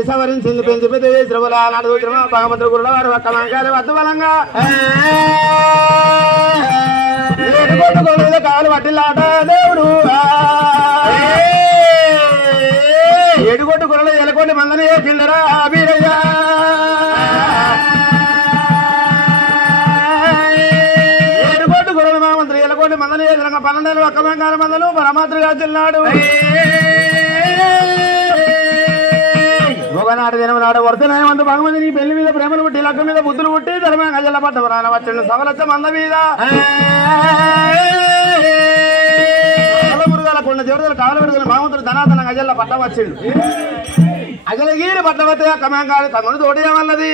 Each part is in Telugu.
జాతి సవరించింది పెంచి పెద్ద శ్రవల నాడు భగవంతుడు కూడా వారు ఒక్క మంగాలి వద్దు బలంగా కాలు పట్టిల్లాట దేవుడు ఎడుగొట్టు కొరలు ఎలకొండి మందని కిందరా వీరయ్యా ఎడుగొట్టు కొరలు మా మంత్రి ఎలకొండి మందని ఎదురంగా 12 ఒక్క బంగారు మందలు పరమాత్రగా చెల్లాడు ఒకనాడు దినమనాడు వరుసనే వంద భగవంతు నీ పెళ్లి మీద ప్రేమలు పుట్టి లగ్గ మీద బుద్ధులు పుట్టి ధర్మంగా జల్ల పడ్డ రాన వచ్చిన సవలచ్చ మంద మీద మురుగాల కొండ దేవతలు కావలు పెడుతున్న భగవంతుడు ధనాధనంగా అజల్ల పట్ట వచ్చిండు అజలగిరి పట్ల వస్తే కమంగాలి తమ్ముడు తోడేమన్నది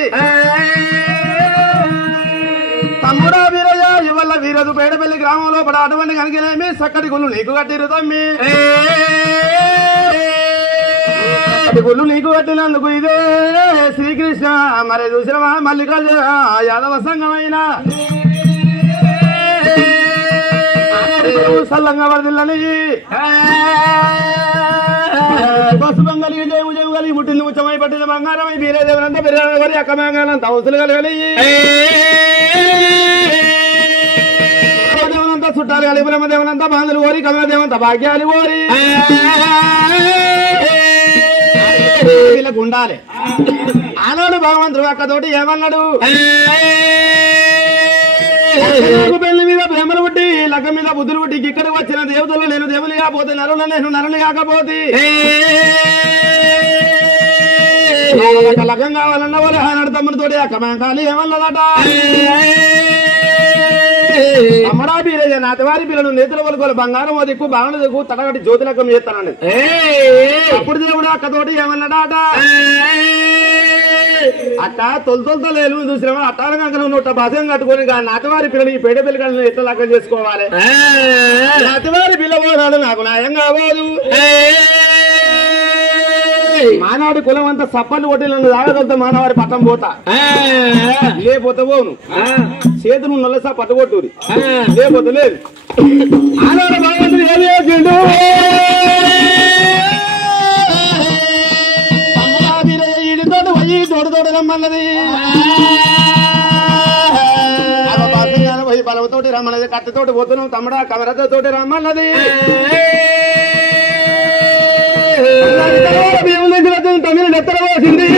తమ్ముడా వీరయ్య ఇవల్ల వీరదు పేడపల్లి గ్రామంలో పడ అటువంటి కనుకనేమి చక్కటి గుళ్ళు నీకు కట్టిరు తమ్మి గుళ్ళు నీకు కట్టినందుకు ఇదే శ్రీకృష్ణ మరి చూసిన మల్లికార్జున యాదవ సంఘమైన సల్లంగా వరదిల్లని బస్సుభం కలిగి జయము జయము కలిగి పుట్టింది ఉచ్చమై పట్టింది బంగారమై వీరేదేవనంతా పెరిగి అక్కమంగానంత అవసరం కలిగి దేవనంతా చుట్టాలు కలిగి బ్రహ్మదేవనంతా బాధలు కోరి కమలదేవంత భాగ్యాలు కోరి వీళ్ళకు ఉండాలి ఆనాడు భగవంతుడు అక్కతోటి ఏమన్నాడు పెళ్లి మీద ప్రేమలు పుట్టి లగ్గ మీద బుద్ధులు పుట్టి ఇక్కడికి వచ్చిన దేవతలు నేను దేవుని కాకపోతే నేను నరుని కాకపోతే లగ్గం కావాలన్న వాళ్ళు ఆనాడు తమ్ముడితోటి అక్కమంకాలి ఏమన్నదట అమ్మడా బీరయ్య నాతివారి పిల్లలు నేతల వరకు బంగారం దిక్కు బాగా దిక్కు తడగట్టి జ్యోతి లగ్గం చేస్తానండి అప్పుడు దేవుడు అక్కతోటి ఏమన్నాడాట అట్ట తొలతొలతలేలు చూసిన అట్టాలంగా నోట భాషం కట్టుకొని నాటివారి పిల్లలు ఈ పేడ పిల్లలను ఎట్లా లగ్గం చేసుకోవాలి నాటివారి పిల్ల పోనాడు నాకు న్యాయం కావాలి మానవాడి కులం అంతా సప్పలు కొట్టిలను తాగదంతా మానవాడి పట్టం పోతా లేకపోతే పోను చేతులు నల్లసా పట్టుకొట్టుది లేకపోతే లేదు ఆనాడు భగవంతుడు ఏమి చేసిండు ఈడితోటి పోయి తోడు రమ్మన్నది పోయి బలవతోటి రమ్మన్నది కట్టతోటి పోతున్నాం తమ్ముడా కమరతోటి రమ్మన్నది తమిళ నెత్తర పోసింది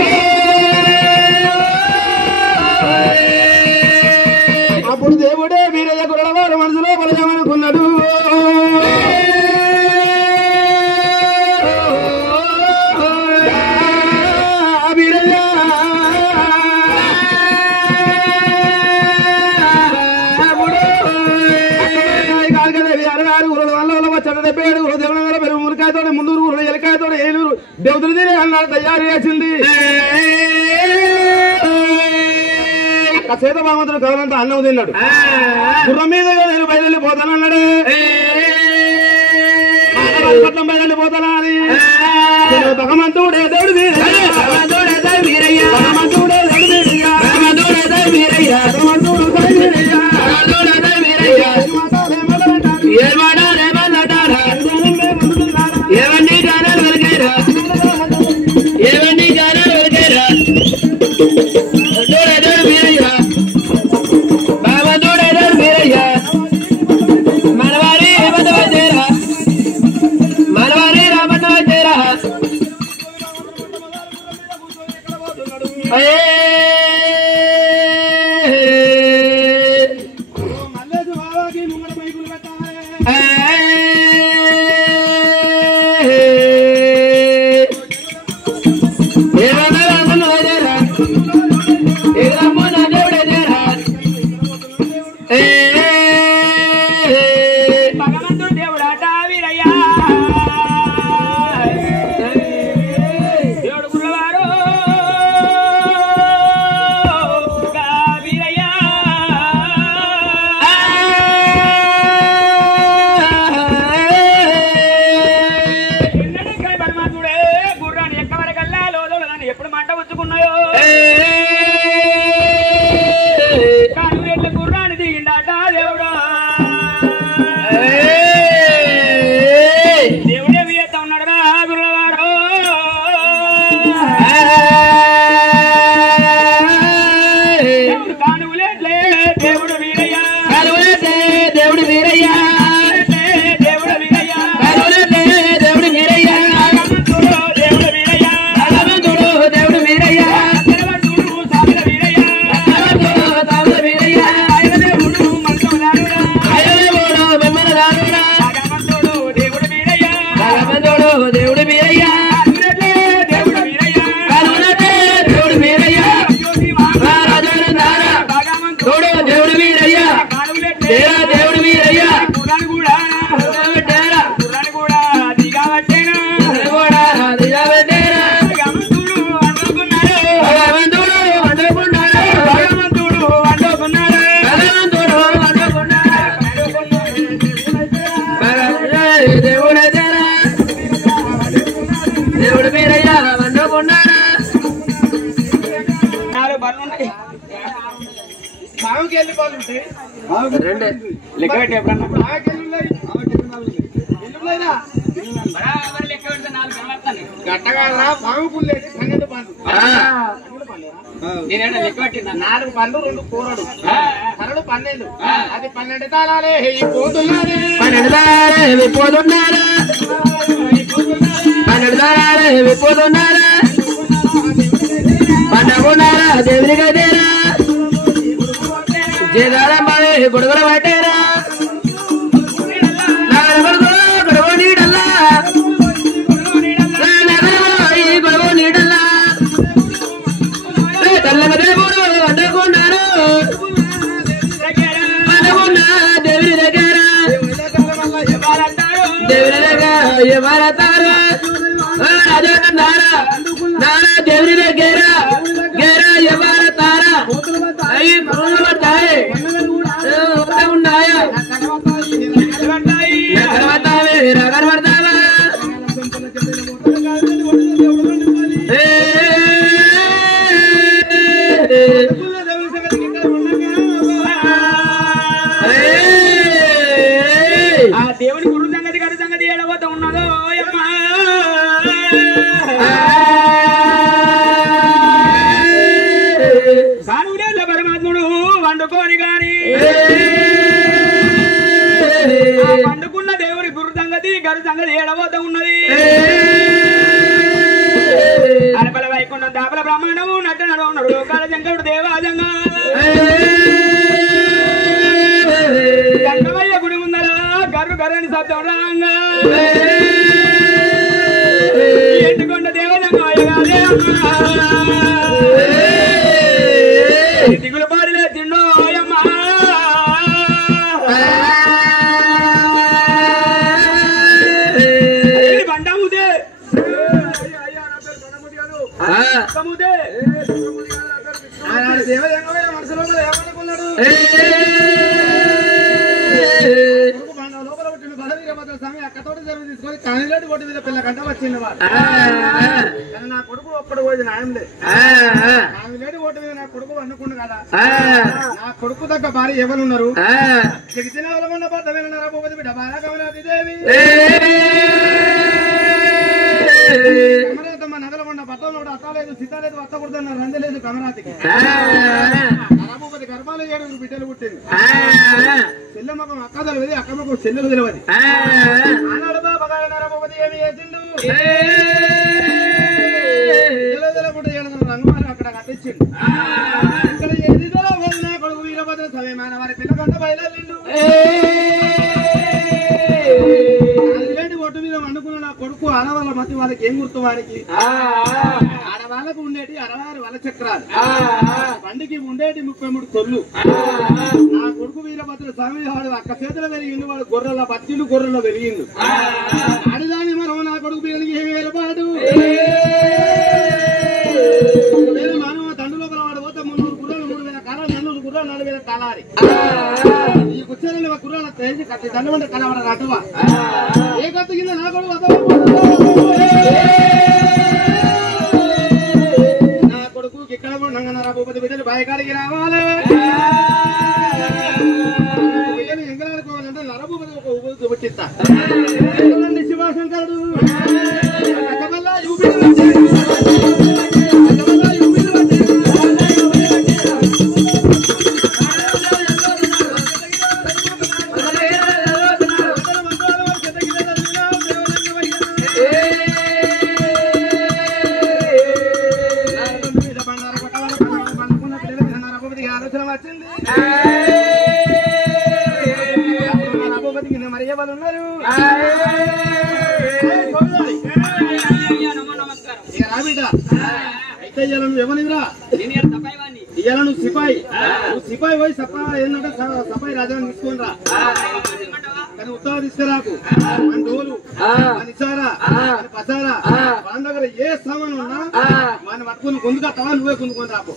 అప్పుడు దేవుడే వీరయ్య కురడవారు మనసులో బలమనుకున్నాడు మురికాయతోటి ముందూరు ఊరు ఎలకాయతోటి ఏలూరు దేవతలు తిని అన్నాడు తయారు చేసింది చేత భగవంతుడు కవలంతా అన్నం తిన్నాడు గుర్రం మీద నేను బయలుపోతానన్నాడు పట్నం బయలుపోతానా అని భగవంతుడే దేవుడు రెండే లెక్క పెట్టి ఎప్పుడన్నా గట్టగా పాము పుల్లేసి 12 పండ్లు. నేనేనా లెక్క పెట్టినా 4 పండ్లు 2 కూరడు 12 అది 12 తాళాలే పోతున్నారే 12 తాళాలే పోతున్నారా 12 తాళాలే పోతున్నారా పండగున్నారా దేవుని గదేరా జేదారమ్మాయి గొడవలు పట్టారా గొడవ నీడల్లా గొడవ నీడల్లా తల్లమ దేవుడు అడ్డుకున్నారు అడ్డుకున్నా దేవుని దగ్గర దేవుని దగ్గర ఎవరతారా రాజన్నారా నారా దేవుని దగ్గర గేరా ఎవరతారా అయ్యి పడతాయి ఉన్నాయా కనబడతావే కనబడతావా ఆ దేవుని గురు సంగతి గారి సంగతి ఏడవత ఉన్నదో సానుడేళ్ళ పరమాత్ముడు వండుకోని గాని వండుకున్న దేవుని గురు సంగతి గారి సంగతి ఏడవత ఉన్నది అరపల వైకుంఠం దాపల బ్రాహ్మణము నట నడవడు లోకాల శంకరుడు దేవాజంగా గంగమయ్య గుడి ముందర గర్రు గర్రని శబ్దం రాంగా ఎండుకొండ దిగులు పాడిలే తిండో అమ్మా బండముదే మనసులో ఏమనుకున్నాడు లోపల పుట్టిన బలవీరభద్ర స్వామి అక్కతోటి జరుగు తీసుకొని కానిలేటి ఒడ్డు మీద పిల్ల గంట వచ్చింది వాడు కానీ నా కొడుకు ఒక్కడు పోయింది నాయంలే కానిలేటి ఒడ్డు మీద నా కొడుకు అనుకుండు కదా నా కొడుకు దగ్గర భార్య ఎవరున్నారు జగతిన వలమన్న పడ్డ విన్నారా భూపతి బిడ్డ బాలకమనాథి దేవి కమరాతమ్మ నగలమన్న పట్టంలో అత్తలేదు సీతలేదు అత్తకూడదన్నారు రందలేదు కమరాతికి నరభూపతి గర్భాలు 7 బిడ్డలు పుట్టింది చెల్లెమ్మకం అక్క తెలియదు అక్కమ్మకు చెల్లెలు తెలియదు ఆనాడు బాబా నరభూపతి ఏమి చేసిండు తెలియకుండా 7 రంగుమారి అక్కడ కట్టించిండు ఇక్కడ ఎదిలో నా కొడుకు వీరభద్ర సమయమైన వారి పిల్లకంట బయలుదేరిండు ఒట్టు మీద వండుకున్న నా కొడుకు ఆడవాళ్ళ మధ్య వాళ్ళకి ఏం గుర్తు వారికి ఆడవాళ్ళకు ఉండేటి 66 వల చక్రాలు బండికి ఉండేటి 33 తొల్లు నా కొడుకు వీరభద్ర స్వామి వాడు అక్క చేతులు పెరిగిండు వాడు గొర్రెల బత్తిలు గొర్రెలో పెరిగిండు ఆడిదాని మనం నా కొడుకు పేరుకి ఏమి ఏర్పాటు మానవ తండ్రి లోపల వాడు పోతే 300 గుర్రాలు 3000 కాలాలు 400 గుర్రాలు 4000 కాలాలి ఈ కుచ్చరలు గుర్రాలు తేల్చి కట్టి దండమంటే కనబడ అటువా ఏ కత్తి కింద నా కొడుకు నా కొడుకు ఇక్కడ ఉండగా భూపతి బిడ్డలు భయకాడికి రావాలి బిడ్డలు ఎంగలాడుకోవాలంటే నరభూపతి ఒక ఉపతి పుట్టిస్తా శివశంకరుడు ఆలోచన వచ్చింది మరి ఎవరు ఉన్నారు రాబిడ్డ అయితే ఇవాళ నువ్వు ఎవరిరా ఇవాళ నువ్వు సిపాయి పోయి సపా ఏంటంటే సపాయి రాజాన్ని తీసుకొని రా కానీ ఉత్సాహం తీసుకురాకు మన డోలు మన ఇసారా మన పసారా మన దగ్గర ఏ సామాన్ ఉన్నా మన పట్టుకుని గుందుగా తవా నువ్వే గుందుకొని రాకు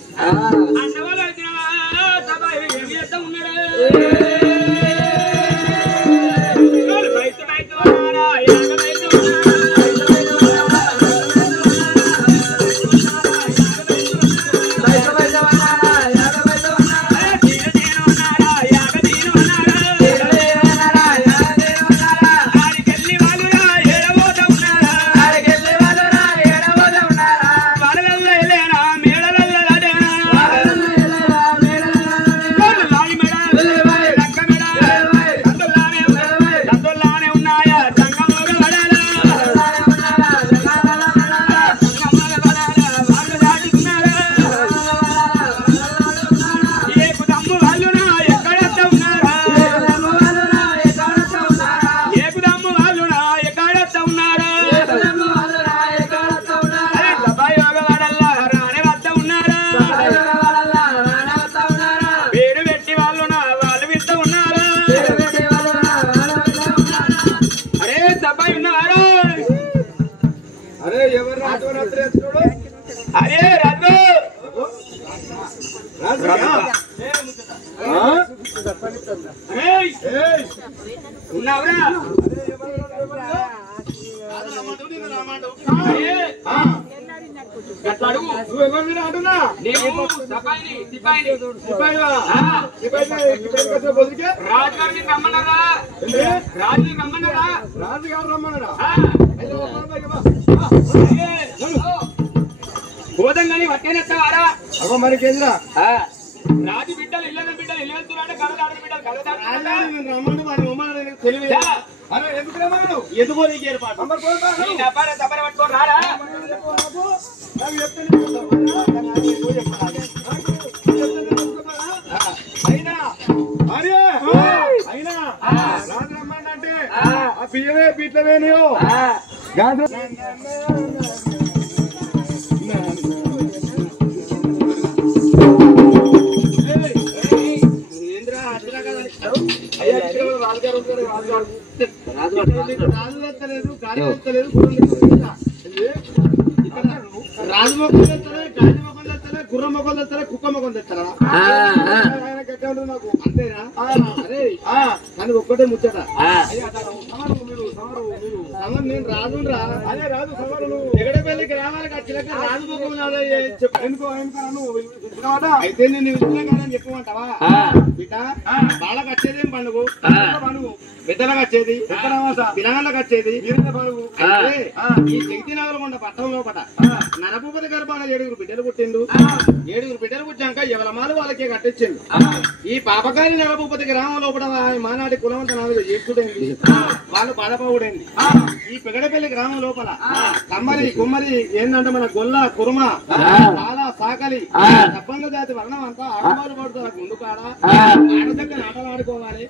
అరే సబ్బాయి ఉన్నావారా? అరే ఎవరు రాజు రాత్రి అరే రాజు ఉన్నావురా? అంటున్నా నేను సబ్బాయిని సిపాయిని రాజుగారిని రమ్మన్నారా? రాజుని రమ్మన్నారా? రాజుగారు రమ్మన్నారా? గోదంగాని వట్టేనెత్తవారా? అగో మరి కేంద్ర రాజు బిడ్డలు ఇళ్ళని బిడ్డలు ఇల్లు వెళ్తున్నాడు కలదాడు బిడ్డలు కలదాడు రమ్మంటే వారి ఉమ్మని తెలివి అరే ఎందుకు రమ్మను ఎందుకో నీకు ఏర్పాటు పట్టుకొని రారా? అయినా అరే అయినా రాజు రమ్మంటే ఆ బియ్యమే బీట్లవేనియో గాజు రాజు మొక్కలు తెస్తారా గాజు మొక్కలు తెస్తారా గుర్ర మొక్కలు తెస్తారా కుక్క మొక్కలు తెస్తారా ఆయన గట్టే ఉంటుంది నాకు అంతేనా? అరే కానీ ఒక్కటే ముచ్చట సమర్ నేను రాజు రా అదే రాజు సమరు ఎగడపల్లికి రావాలకి వచ్చినాక రాజు మొక్కలు చెప్పు ఎందుకో అయితే నేను విషయం కాదని చెప్పమంటావా బిడ్డ వాళ్ళకి వచ్చేది పండుగ పెద్దలకు వచ్చేది పిల్లగాళ్ళకి వచ్చేది పండుగ ఈ శక్తి నగరకొండ పట్టణం లోపల నరభూపతి గర్భాన 7 బిడ్డలు పుట్టిండు 7 బిడ్డలు పుట్టాక ఎవలమాలు వాళ్ళకే కట్టించిండు ఈ పాపకారి నరభూపతి గ్రామం లోపల మానాటి కులవంత నాలుగు చేస్తుడైంది వాళ్ళు బాధపడుడైంది ఈ పెగడపల్లి గ్రామం లోపల కమ్మరి కుమ్మరి ఏంటంటే మన గొల్ల కుర్మ చాలా సాకలి తప్పంగ జాతి వర్ణం అంతా ఆడవాళ్ళు పడుతుంది ముందు కాడ ఆడచక్కని ఆటలు ఆడుకోవాలి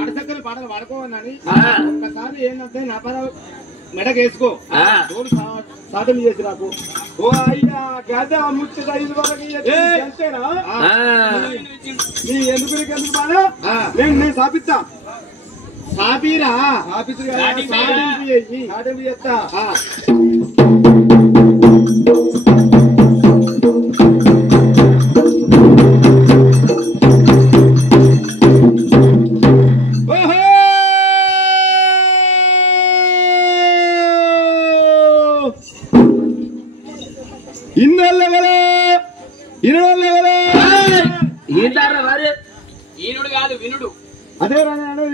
ఆడచక్కని పాటలు పాడుకోవాలని ఒక్కసారి ఏంటంటే నపర మెడకేసుకో సాధన చేసి నాకు ఓ అయ్యా గద ముచ్చట 5 వరకు అంతేనా? నీ ఎందుకు నీకెందుకు బాగా నేను సాపిస్తా సాపీరా సాటింపు చేస్తా ఈనుడు కాదు వినుడు. అదే రాది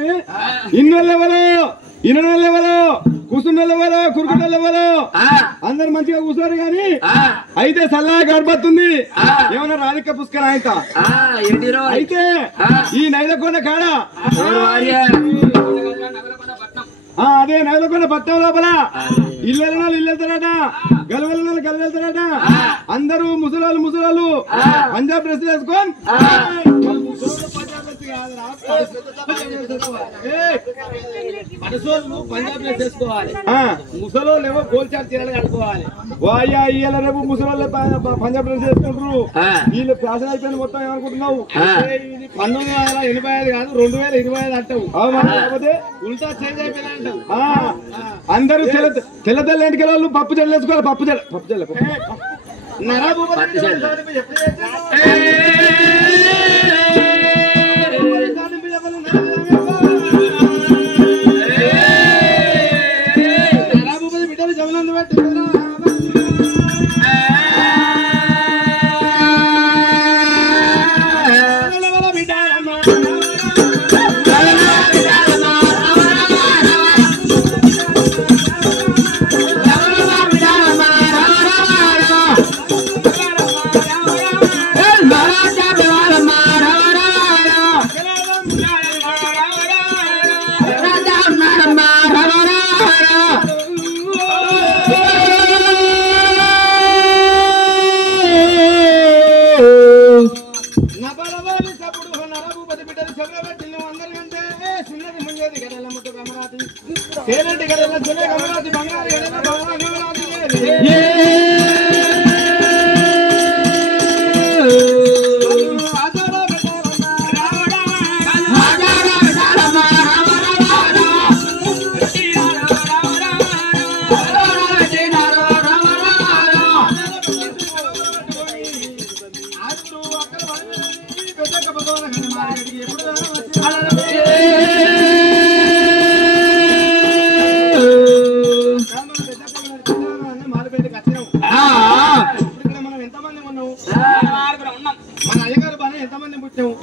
ఇన్నెళ్ళెవరు ఇన్నెళ్ళెవరు కూర్చున్నెళ్ళెవరు కురుకున్నెళ్ళెవరు అందరు మంచిగా కూర్చోరు గాని అయితే సల్లగా గడపడుతుంది ఏమన్నా రాధిక పుష్కర అయితే ఈ నైలకొండ కాడ అదే నైలకొండ పట్టణం లోపల ఇల్లు వెళ్తారట గెలవెళ్ళిన గెలవెళ్తారట అందరూ ముసలాళ్ళు పంజాబ్ డ్రెస్ వేసుకొని పంజాబ్ డ్రెస్ వేసుకోవాలి ముసలోళ్ళు ఏమో గోల్చారు చీరలు కట్టుకోవాలి వాయ్యా ఇయ్యాల రేపు ముసలోళ్ళు పంజాబ్ డ్రెస్ వేసుకుంటారు వీళ్ళు ఫ్యాషన్ అయిపోయింది మొత్తం ఏమనుకుంటున్నావు 1985 కాదు 2025 అంటావు కాకపోతే ఉల్టా చేంజ్ అయిపోయినా అంటావు అందరూ తెల్ల తెల్ల ఇంటికి వాళ్ళు పప్పు జల్లు వేసుకోవాలి పప్పు జల్ల బిడ్డలు జమలందు పెట్టి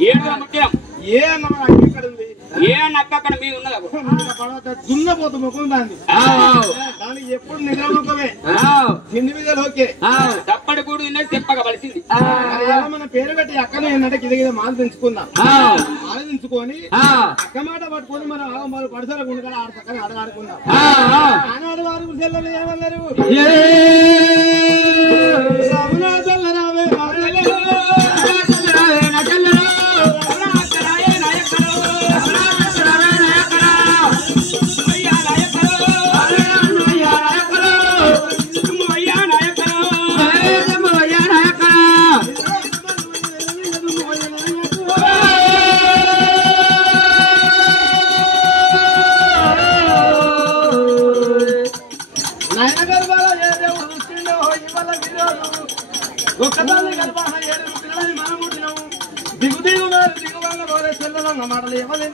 ఏడుగురం ముట్టినాం. ఏ అన్న మన అక్క ఇక్కడ ఉంది, ఏ అన్న అక్క అక్కడ మీద ఉన్నదా? దున్నపోతు ముఖం దాన్ని, దానికి ఎప్పుడు నిద్రముఖమే, తిండి మీద ఓకే, తప్పటి కూడు తిన్నది తెప్పగా పలిసింది. మన పేరు పెట్టి అక్కనే ఏంటంటే కింద కింద మాల దించుకుందాం, మాల దించుకొని అక్క మాట పట్టుకొని మనం వాళ్ళు పడిసర గుండె ఆడ చక్కగా ఆడుకుందాం. ఆనాడు వారు గుడిసెల్లో ఏమన్నారు, దిగు దిగు దిగు వాళ్ళ గోరే చెల్లెలన్న మాటలు ఏమన్నా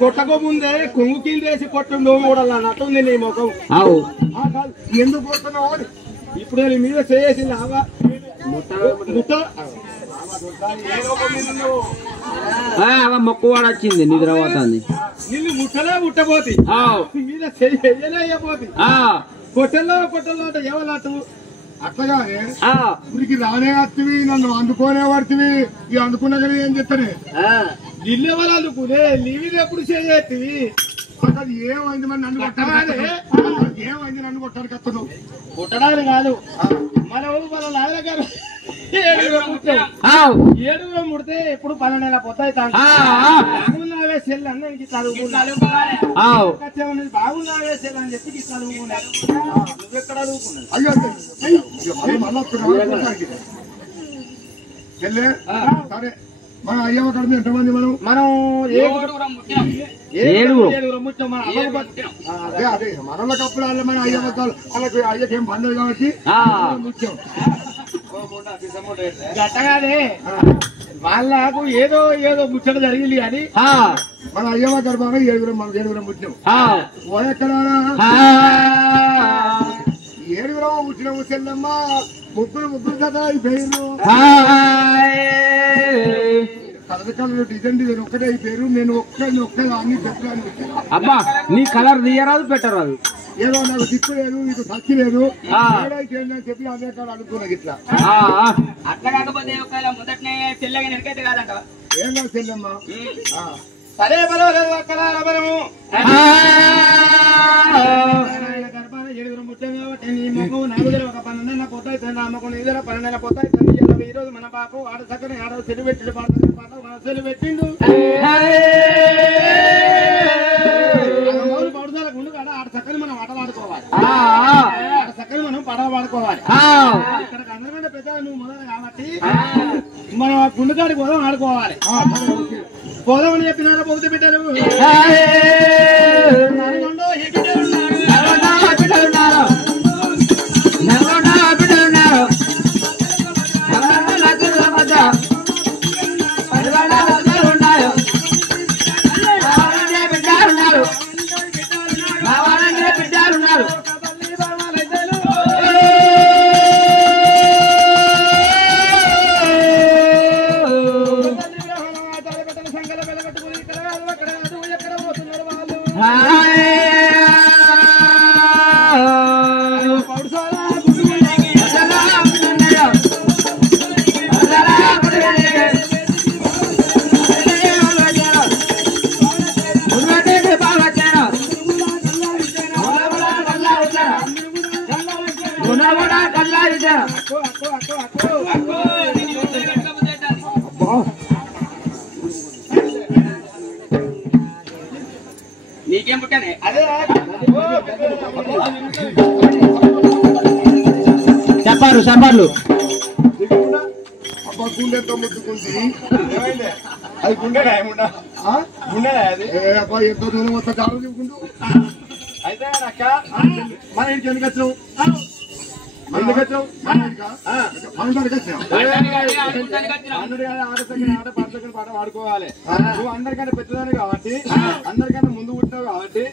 కొట్టక ముందే కొంగుకీలు వేసి కొట్టుండో కూడా నట్టుంది నీ ముఖం. ఎందుకు కొడుతున్నావు ఇప్పుడు మీద చేసి మొక్కువాడు వచ్చింది నిద్ర పోతుంది, నిన్ను ముట్టలే ముట్టబోతి మీద చెయ్యలేకపోతి, కొట్టెల్లో అంటే ఎవరు అట్లాగానే ఇప్పటికి రానే వస్తుంది, నన్ను అందుకోనే పడుతుంది. ఇక అందుకున్నా కానీ ఏం చెప్తానే ఇల్లు ఎవరు అందుకునే లీవిని ఎప్పుడు చేయత్తివి. అసలు ఏమైంది మరి నన్ను కొట్టడానే, ఏమైంది నన్ను కొట్టడానికి వస్తున్నావు? కొట్టడానికి కాదు, మన వాళ్ళ నాయన గారు ఏడుగురం ముడితే ఎప్పుడు 12 నెలల పొత్తాయి బాగున్నావే సెల్ అన్నకి చదువుకున్నాను, బాగున్నావే సెల్ అని చెప్పి చదువుకున్నాను. నువ్వెక్కడ చదువుకున్నావు? అయ్యో సరే మన అయ్యవ కడితే ఎంతమంది మనం అదే మనోళ్ళకి అప్పుడు వాళ్ళ మన అయ్యవ వాళ్ళకి అయ్యకేం పండదు కాబట్టి ముఖ్యం. గట్టగానే వాళ్ళకు ఏదో ఏదో ముచ్చట జరిగింది కానీ మన అయ్యవ గర్భంగా ఏడుగురం ముట్టినాం. ఏడుగురం ముట్టినాము చెల్లమ్మ, ముగ్గురు కదా అయిపోయారు. కలర్ డిజైన్ ఒక్కటే అయిపోయారు. నేను ఒక్కదాన్ని చెప్పాను. అబ్బా నీ కలర్ తీయరాదు పెట్టరాదు, ఏదో నాకు దిక్కు లేదు, నీకు సచ్చి లేదు, ఏదైతే చెప్పి అదే కాడ అనుకున్నా ఇట్లా. అట్లా కాకపోతే మొదటనే చెల్లగా నెరకైతే కాదంట. ఏం కాదు చెల్లెమ్మ, సరే పర్వాలేదు అక్కడ రమణము గర్భాన ఏడుగురం ముట్టాం కాబట్టి నీ ముఖం నాకు ఒక 12 నెలల పొత్తాయి తండ్రి, అమ్మకం ఇద్దరు 12 నెలల పొత్తాయి తండ్రి. ఈ రోజు మన పాప ఆడ చక్కని ఆడ చెల్లి పెట్టి పాట చెల్లి పెట్టిండు. పడుదల గుండు కాడ ఆడ చక్కని మనం ఆటలాడుకోవాలి, ఆడ చక్కని మనం పడవ పాడుకోవాలి. ఇక్కడ అందరికంటే పెద్ద నువ్వు మొదలు కాబట్టి మనం ఆ గుండుకాడికి పోదాం ఆడుకోవాలి. పోదామని చెప్పినారా పొద్దు పెట్టారు. Aku నీకేం పుట్టానే అదే చెప్పారు చెప్పారు అబ్బా గుండెతో ముట్టుకుంది అది గుండెనా ఏముండా గుండెనా అది అబ్బా ఎంతో దూరం వస్తా కాలు చెప్పుకుంటూ అయితే అక్క మన ఇంటికి ఎందుకు వచ్చావు ఎందుకు వచ్చావు పండుగకి వచ్చావు అందరి ఆట పాట వాడుకోవాలి నువ్వు అందరికంటే పెద్దదాన్ని కాబట్టి అందరికంటే ముందు పుట్టావు కాబట్టి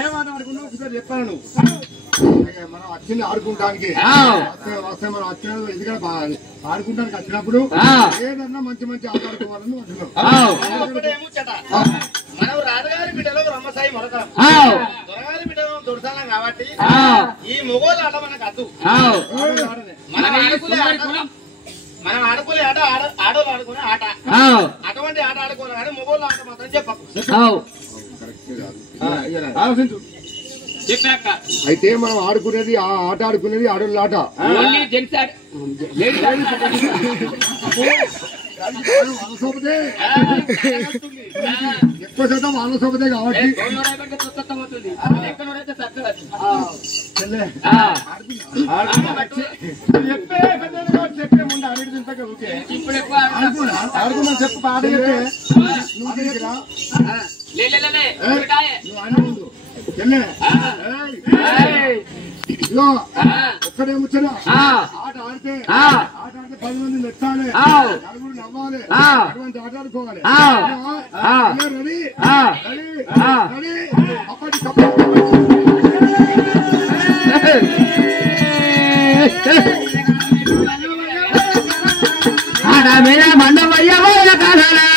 ఏమాట ఆడుకున్నావు ఒకసారి చెప్పాను నువ్వు మనం వచ్చింది ఆడుకుంటానికి వస్తే మనం వచ్చిన ఎందుకంటే ఆడుకుంటానికి వచ్చినప్పుడు ఏదన్నా మంచి మంచి ఆట ఆడుకోవాలని అంటున్నాం మనం రాజగారి బిడ్డలో బ్రహ్మసాయి మొరకం దొరగారి బిడ్డలో దొరసాలం కాబట్టి ఈ మొగోళ్ళ ఆట మనకు అద్దు మనం ఆడుకునే ఆట ఆడోళ్ళు ఆడుకునే ఆట అటువంటి ఆట ఆడుకోవాలి కానీ మొగోళ్ళ ఆట మాత్రం చెప్పకు ఆలోచించు చెప్పాక అయితే మనం ఆడుకునేది ఆ ఆట ఆడుకునేది ఆడోళ్ళ ఆట ఓన్లీ జెంట్స్ వాళ్ళసోపతే ఎక్కువ శాతం వాళ్ళసోపతే కాబట్టి చెప్పే చెప్పే ముందు అడిగి తింటాక ఓకే ఇప్పుడు ఎక్కువ ఆడుకున్నా చెప్పు పాట చెప్పే నువ్వు దగ్గర నువ్వు అన్న ముందు చెల్లె ఇదిగో ఒక్కడే ముచ్చరా ఆట ఆడితే 10 మంది నెట్టాలి నలుగురు నవ్వాలి అటువంటి ఆట ఆడుకోవాలి రెడీ రెడీ అప్పటి మండవయ్య కాలరా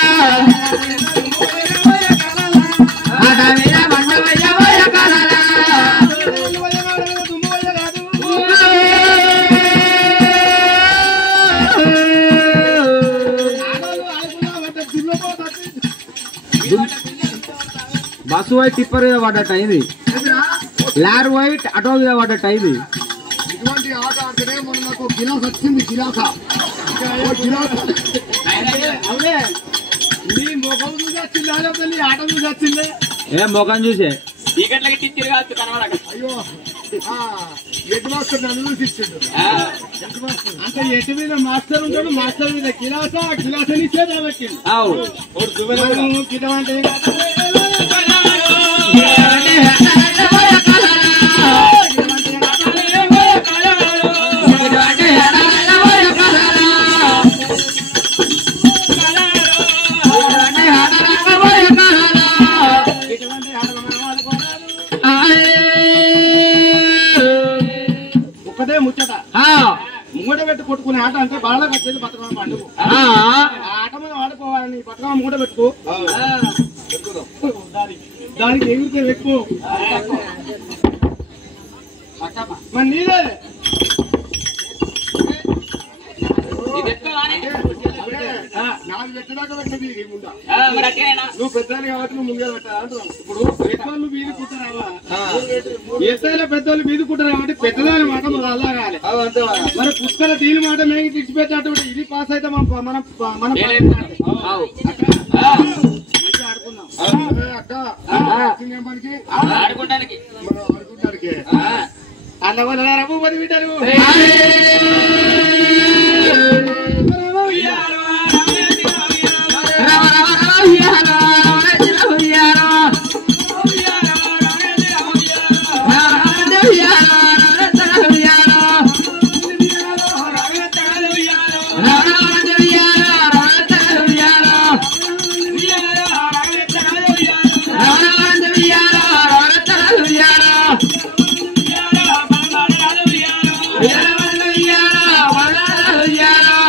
బస్సు వైట్ టిప్పర్ మీద పడ్డట్టు అయింది లార్ వైట్ ఆటో మీద పడ్డట్టు అయింది ఇటువంటి ఆట ఆడితేనే మొన్న నాకు గిలాస్ వచ్చింది గిలాస అవునే నీ ముఖం చూసి వచ్చిందా లేకపోతే నీ ఆట చూసి వచ్చిందే ఏ ముఖం చూసే చీకట్లకి తిరగాల్సి కనబడక అయ్యో ఎడ్ మాస్టర్ నన్ను చూసి ఇచ్చిండు అంటే ఎటు మీద మాస్టర్ ఉంటాడు మాస్టర్ మీద గిలాస గిలాసని చేత పెట్టిండు అవు గిలం అంటే ఒక్కటే ముచ్చట ముంగట పెట్టి కొట్టుకునే ఆట అంటే బాగా కట్టేది బతుకమ్మ పండుగ ఆట మనం ఆడుకోవాలని బతుకమ్మ ముంగట పెట్టుకో దానికి ఎగిరితే ఎక్కువ మరి నీదే నాలుగు పెట్టడాక పెట్టింది ముందా మరి అట్టేనా నువ్వు పెద్దాన్ని కాబట్టి నువ్వు ముంగే పెట్టాలి అంటున్నావు ఇప్పుడు పెద్దోళ్ళు మీది కుట్టారా ఎస్ఐలో పెద్దోళ్ళు మీది కుట్టారు కాబట్టి పెద్దదాని మాట మనం అలా కావాలి మరి పుష్కల దీని మాట మేము తెచ్చిపెట్టినట్టు ఇది పాస్ అయితే మనం మనం ఆడుకుందాం అక్క మనకి ఆడుకోవడానికి మనం ఆడుకుంటానికి అన్నవల్ల రఘు పది బిడ్డలు Yeah.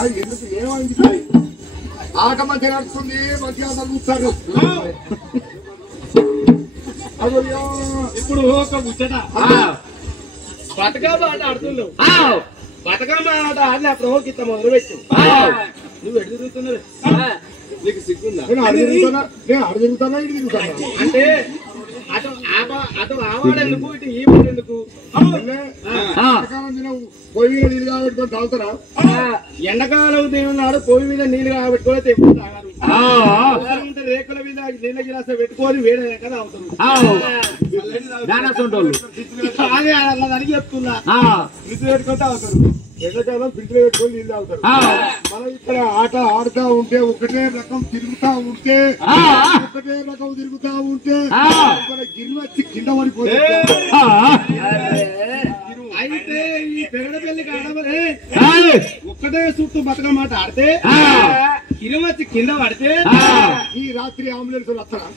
అది ఎందుకు ఏమైంది? ఆట మంచిగా నడుస్తుంది, మంచిగా చూస్తారు. ఇప్పుడు ఒక ముచ్చట బతుకమ్మ ఆట ఆడుతున్నావు. బతుకమ్మ ఆట ఆడినప్పుడు ఇంత మొదలు పెట్టు. నువ్వు ఎటు తిరుగుతున్నావు? నీకు సిగ్గుందా? నేను అడు తిరుగుతానా, ఇటు తిరుగుతానా? అంటే అటు ఆవాడెందుకు, ఇటు ఈ వాడెందుకు? పొయ్యి మీద నీళ్ళు కాబెట్టుకొని తాగుతారా? ఎండాకాలం దేవున్నాడు పొయ్యి మీద నీళ్ళు కాబెట్టుకోవాలి, తెప్పుడు తాగారు. రేకుల మీద నీళ్ళ గిలాస పెట్టుకొని వేరే కదా అవుతారు. అదే అలా అడిగి చెప్తున్నా. ఫ్రిడ్జ్ పెట్టుకుంటే అవుతారు. ఎండాకాలం ఫ్రిడ్జ్ పెట్టుకొని నీళ్ళు తాగుతారు. మనం ఇక్కడ ఆట ఆడుతా ఉంటే ఒకటే రకం తిరుగుతా ఉంటే గిరి వచ్చి కింద పడిపోతుంది. అయితే ఈ పెరడపల్లి కాడమలే ఒక్కటే చుట్టూ బతుకమ్మాట ఆడితే కిరమచ్చి కింద పడితే ఈ రాత్రి అంబులెన్స్ వస్తారా?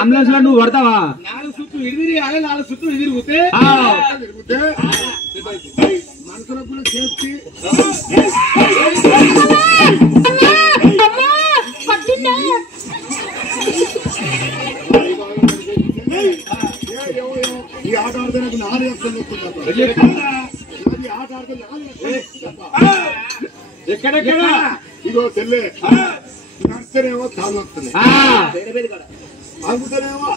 అంబులెన్స్ లో నువ్వు పడతావా? 4 చుట్టూ ఇడిదిరి అదే 4 చుట్టూ తిరిగితే మనసులకు కూడా సేఫ్టీ. ఈ ఆట ఆడితే నాకు 4 లక్షలు వస్తుంది. ఆట ఆడితే 4 లక్షలు. ఎక్కడెక్కడ ఇగో తెల్లే నడితేనేమో తాను వస్తున్నాయి, అందుతేనేమో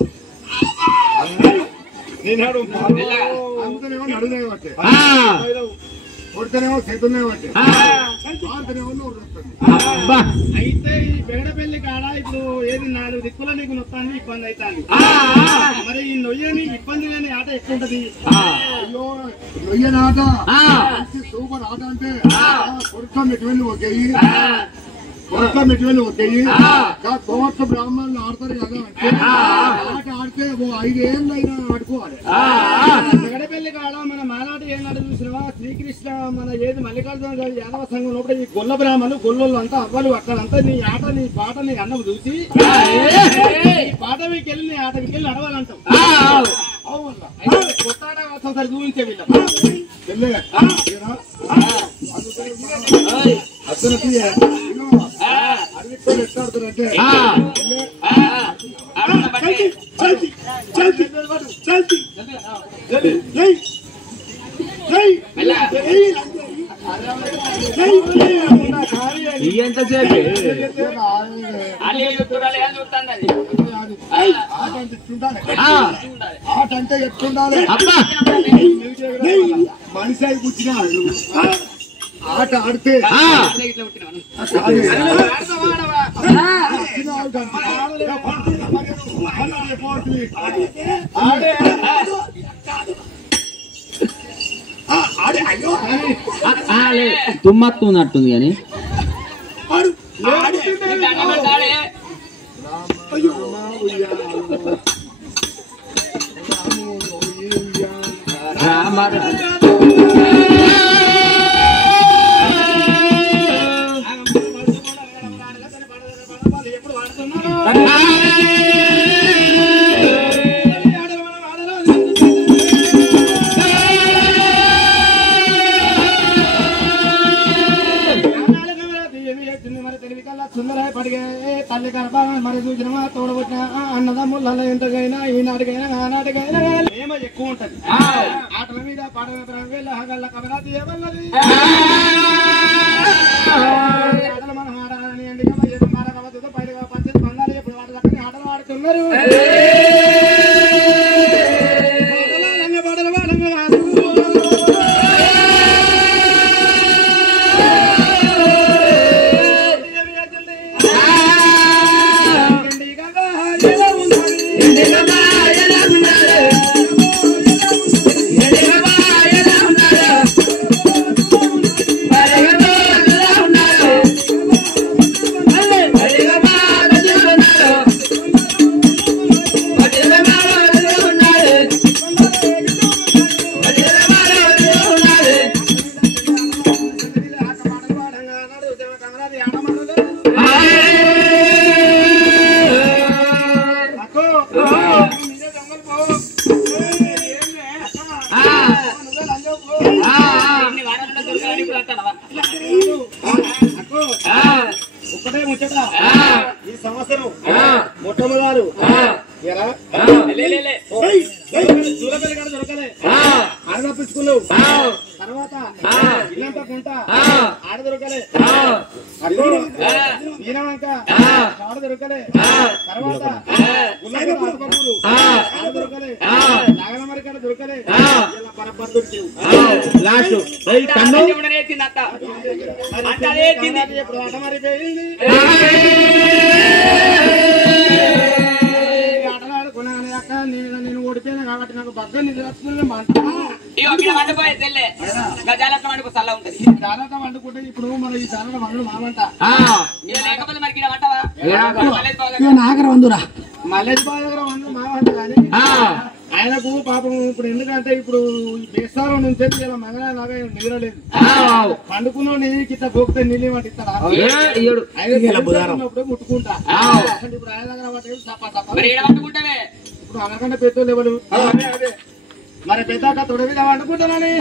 అందుతేనేమో నడునే పట్టే, కొడితేనేమో చేతులనే పట్టే, ఆడితేనేమో నోరు వస్తుంది. అయితే ఈ పెరడపల్లి కాడ ఇప్పుడు ఏది 4 దిక్కుల నీకు నొత్తాన్ని ఇబ్బంది అవుతాను. మరి ఈ నొయ్యని ఇబ్బంది లేని ఆట ఎక్కువ ఉంటది. అయ్యో నొయ్యని ఆట సూపర్ ఆట అంటే కొడుక మెట్టువెళ్ళి ఒకేయి, కొడుక మెట్టువెళ్ళి ఒకేయి కోట్ల బ్రాహ్మణులు ఆడతారు కదా అంటే ఆట ఆడితే 5 ఏళ్ళు అయినా ఆడుకోవాలి. పెరడపల్లి కాడ మన మానాటి ఏనాడు చూసినవా శ్రీకృష్ణ మన ఏది మల్లికార్జున యాదవ సంఘం లోపల ఈ గొల్ల బ్రాహ్మణులు గొల్లోళ్ళు అంతా అవ్వలు అక్కడంతా నీ ఆట నీ పాట నీ అన్నం చూసి ఈ పాట మీకు వెళ్ళి నీ ఆట మీకు వెళ్ళి నడవాలంటావు. కొత్త ఆట ఒకసారి చూపించే వీళ్ళ అతనికి అడిగి ఎట్లాడుతారంటే ఎంతసేపు ఆట అంటే ఎట్లుండాలి? మనిషి అయి కూర్చున్నాడు ఆట ఆడితే తుమ్మత్తున్నట్టుంది కానీ తల్లి గర్భ మరి చూసిన తోడబుట్టిన అన్నదమ్ముల ఎంతకైనా ఈనాటికైనా ఆనాటికైనా ప్రేమ ఎక్కువ ఉంటది. ఆటల మీద పాటల గల్ల కబరాతి ఏమన్నది ఆటలు మనం ఆడాలని ఎండిగా మారకవద్దు బయట పద్ధతి బంగారు ఎప్పుడు వాటి దగ్గర ఆటలు ఆడుతున్నారు. పాటలు వాడంగా కాదు Bye. పండుకున్నావు తర్వాత ఇల్లంతా కొంట ఆడ దొరకలే ఈనాక ఆడ దొరకలే తర్వాత ఆడ దొరకలే నాగనమరికాడ దొరకలే పరపర దొరికేవు లాస్ట్ ఇప్పుడు అటమరిపోయింది ఆటలాడుకున్నాను అక్క నేను ఓడిపోయినా కాబట్టి నాకు బగ్గ జాగ్రత్త వండుకుంటే ఇప్పుడు మన ఈ జాగ్రత్త వండు మామంట నాగర వందురా మల్లేష్ బాబు దగ్గర వండు మామంట కానీ ఆయనకు పాపం ఇప్పుడు ఎందుకంటే ఇప్పుడు బేస్తారం నుంచి ఇలా మంగళ లాగా నిద్రలేదు పండుకున్న నీకు ఇట్లా గోపితే నీళ్ళు ఏమంటే ఇస్తాడా ఆయన ముట్టుకుంటా ఇప్పుడు ఆయన దగ్గర ఇప్పుడు అనకంటే పెద్దోళ్ళు ఎవరు మరి పెద్దాక తొడవిగా వండుకుంటానని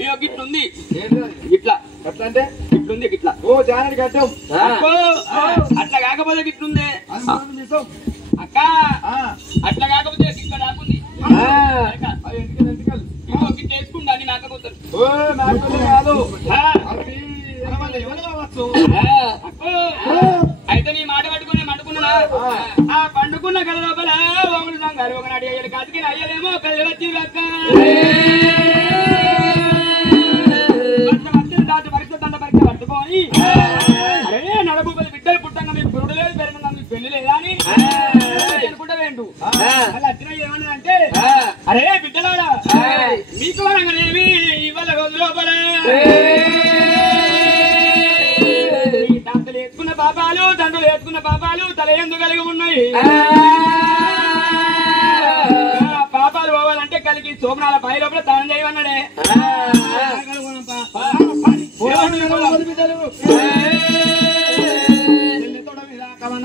ఇగో గిట్లుంది గిట్లా ఎట్లా అంటే గిట్లుంది గిట్లా ఓ జానడి కట్టాం అక్కో, అట్లా కాకపోతే గిట్లుంది అక్క అట్లా కాకపోతే ఇక్కడ రాకుంది ఇగో గిట్ల వేసుకుంటా అని మేకపోతారు ఓ నాకు కాదు అవి ఎవరు కావచ్చు అక్కో అయితే నీ మాట పట్టుకుని మండుకున్నా ఆ పండుకున్న కథ లోపల ఒకడు సంగారు ఒకనాడు అయ్యాడు కాదుకి అయ్యలేమో కథ వచ్చి అక్క పరీక్ష పట్టుకొని అరే నడబూపది బిడ్డలు పుట్టంగా మీకు పురుడు లేదు పెరగంగా మీకు పెళ్లి లేదా అని అనుకుంటా వేండు అలా అచ్చిన ఏమన్నదంటే అరే బిడ్డలారా మీకు అనగానేమి ఇవాళ రోజు లోపల తండ్రులు ఎత్తుకున్న పాపాలు తండ్రులు ఎత్తుకున్న పాపాలు తల ఎందుకు కలిగి ఉన్నాయి పాపాలు పోవాలంటే కలిగి సోమనాల పై లోపల తాను చేయమన్నాడే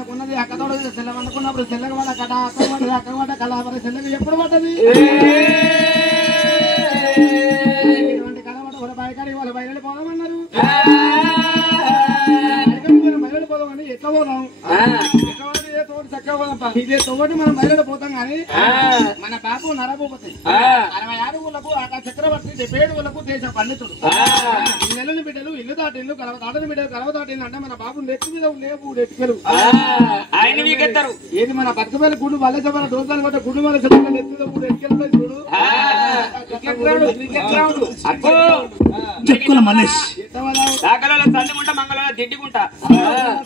అక్కన్నది అక్కతోడ సెల్ల వండుకున్నప్పుడు సెల్లగ వాళ్ళ కట అక్క పడ్డది అక్క పడ్డ కళ సెల్లగ ఎప్పుడు పడ్డది ఇటువంటి కళ వాళ్ళ బయకాడికి వాళ్ళ బయలు పోదామన్నారు బయలు పోదామని ఎట్లా పోదాం చక్కగా పోదాం ఇదే తోటి మనం బయలు పోతాం కానీ మన బాబు నరభూపతి 66 ఊళ్ళకు ఆ చక్రవర్తి 77 ఊళ్ళకు దేశ పండితుడు నెలని బిడ్డలు ఇల్లు దాటిండు కలవ దాటని బిడ్డలు కలవ దాటింది అంటే మన బాబు నెత్తి మీద లేవు ఎట్టుకెలు ఆయన మీకెత్తారు ఏది మన బతుకమైన గుడు వల్ల చెప్పిన దోసాలు కొట్టే గుడు వల్ల చెప్పిన నెత్తి మీద మూడు ఎట్టుకెళ్తాయి చూడు చెక్కుల మనిషి దాకలలో తండ్రికుంటా మంగళ తిట్టుకుంటా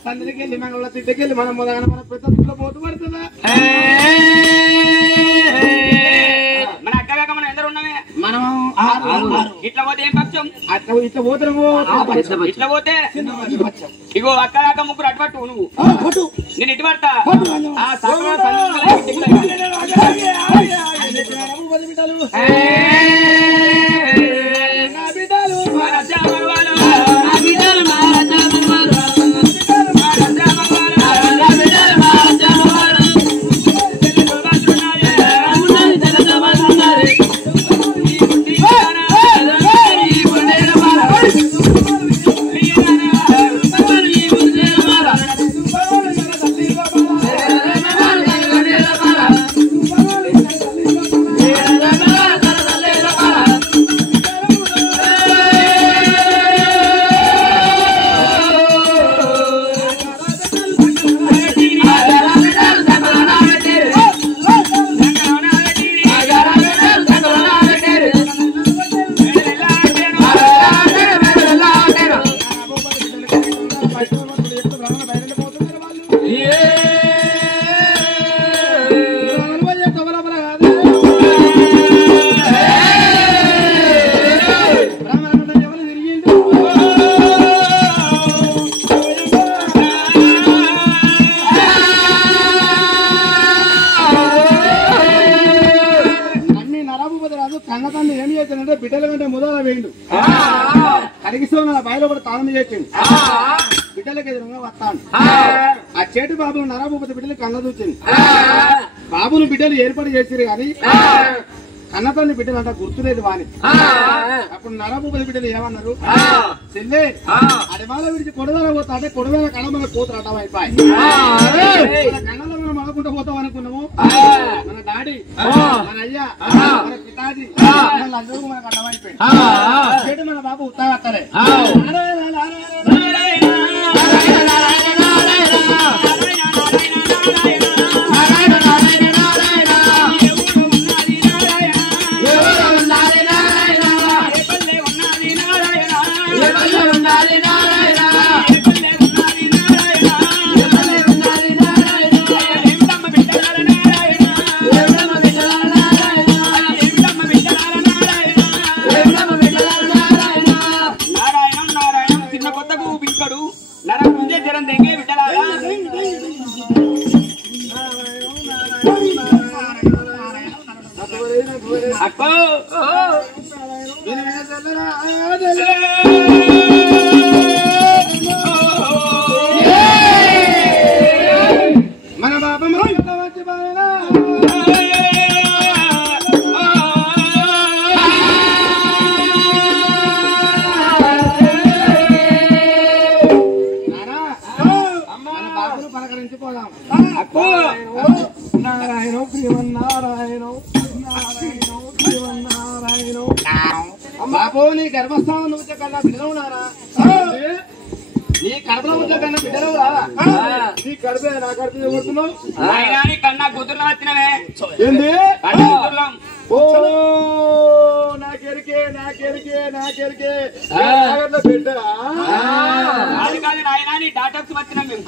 తండ్రికి వెళ్ళి మంగళ తిట్టుకెళ్ళి మనం మొదలైన మన పెద్ద పోతు పడుతుందా మన అక్క కాక మనం ఎందరు ఉన్నామే మనం ఇట్లా పోతే ఏం పక్షం అట్లా ఇట్లా పోతున్నాము ఇట్లా పోతే ఇగో అక్క కాక ముగ్గురు అటుపట్టు నువ్వు నేను ఇటు పడతా ఆ కన్నతండ్రి ఏం చేస్తానంటే బిడ్డల కంటే ముదల వేయండు కడిగిస్తూ బయలు కూడా తాళం చేసిండు బిడ్డలకి ఎదురుగా వస్తాను ఆ చేటి బాబులు నరభూపతి బిడ్డలకి కన్న చూచింది బాబులు బిడ్డలు ఏర్పాటు చేసిరు కానీ కన్నతల్లి బిడ్డలు అంట గుర్తులేదు వాని అప్పుడు నరభూపతి బిడ్డలు ఏమన్నారు చెల్లె అడిమాల విడిచి కొడవల పోతా అంటే కొడవల కడమల కూతురు అటం అయిపోయి కన్నలో మనం మగకుండా పోతాం అనుకున్నాము మన డాడీ మన అయ్యా మన పితాజీ అందరూ మనకు అడ్డమైపోయింది మన బాబు ఉత్తాగత్తలే మన బాబా బాబు నీ గర్భస్థానం వచ్చే కన్నా బిడ్డలు ఉన్నారా? నీ కడపలో వచ్చే కన్నా బిడ్డలు రాదా? నీ కడిపే నా కడిపే కొడుతున్నావు కన్నా కూతురు వచ్చినవే ఏంది? ఓ నాకెరికే బిడ్డరా అది కాదు నాయన నీ డాటాక్స్ వచ్చినాం మేము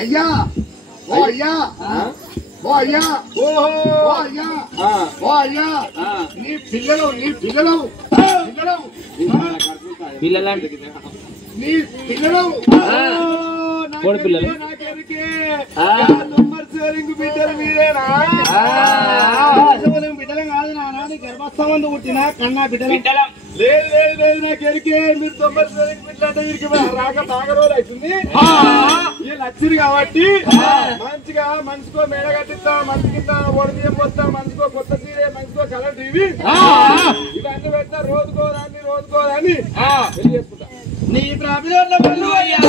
అయ్యా ఓ అయ్యా ఓ అయ్యా ఓ అయ్యా ఓ అయ్యా నీ పిల్లలు నీ పిల్లలు పిల్లలంటే నీ పిల్లలు పిల్లలు బిడ్డలు మీరేనా? బిడ్డలు కాదు నాన్న నీ గర్భస్థానం పుట్టిన కన్నా బిడ్డలు లేదు నాకెరికే మీరు 90 బిడ్డలు అంటే వీరికి రాక బాగా రోజులు అవుతుంది. వీళ్ళు వచ్చింది కాబట్టి మంచిగా మనిషికో మేడ కట్టిస్తా, మనిషి కింద ఒడిబియ్యం పోస్తా, మనిషికో కొత్త చీరే, మనిషికో కలర్ టీవీ ఇవన్నీ పెడతా. రోజుకోరాని పెళ్లి చేసుకుంటా. నీ ప్రాభిలో బంధు అయ్యా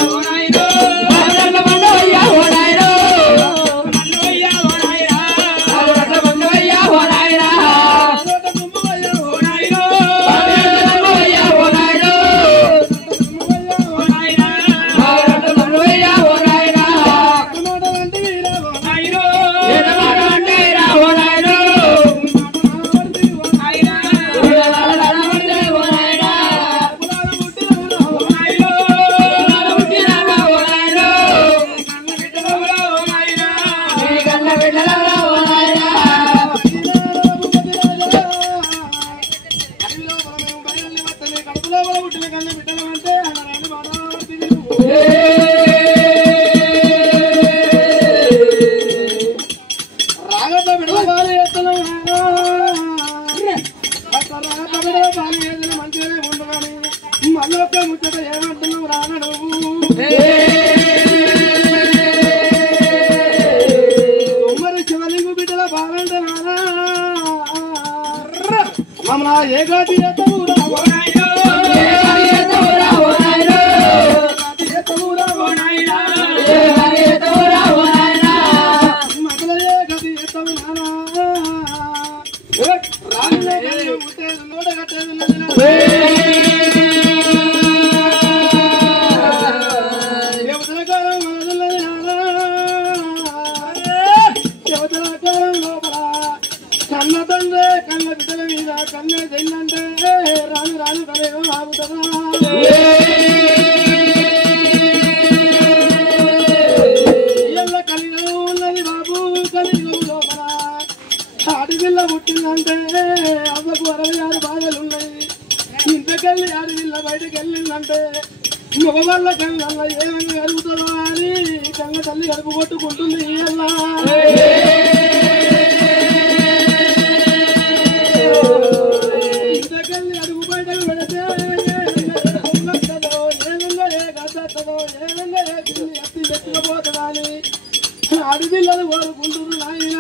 ఏ గాటి కన్న తండ్రి కన్న బిడ్డల మీద కన్నే తెల్లంటే రాను కలేదో ఆగుతుందా? కలిగి ఉన్నది బాబు కలిగి లోపల ఆడపిల్ల పుట్టిందంటే అవ్వకు 66 బాధలున్నాయి. ఇంతకెళ్ళి ఆడపిల్ల బయటకు వెళ్ళిందంటే మగవాళ్ళ కళ్ళ ఏమని కలుగుతుందో అని కన్న తల్లి కలుపు కొట్టుకుంటుంది. అల్లా ఇంతకెళ్ళి అడుగు బయటకు పెడితే ఎత్తుకపోతుందని ఆడపిల్లలు కోరుకుంటున్నారు. నాయన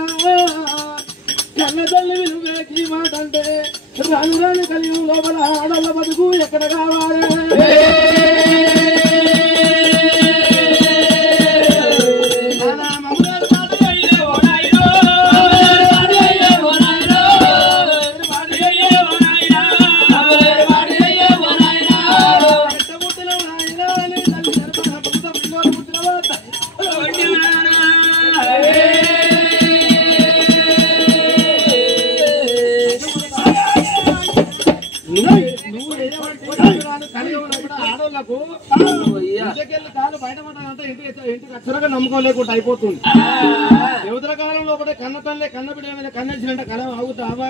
కన్న తల్లి విలువేకి మాట అంటే రాను కలిగి లోపల ఆడల బతుకు ఎక్కడ కావాలి? ఆడోళ్లకు ఇంటికెళ్ళి కాదు బయటపడాలంటే ఇంటికి అక్షరంగా నమ్మకం లేకుండా అయిపోతుంది. యువతల కాలంలో ఒకటే కన్న తల్లి కన్న బిడ్డ మీద కన్నేసినంటే కలం ఆగుతావా?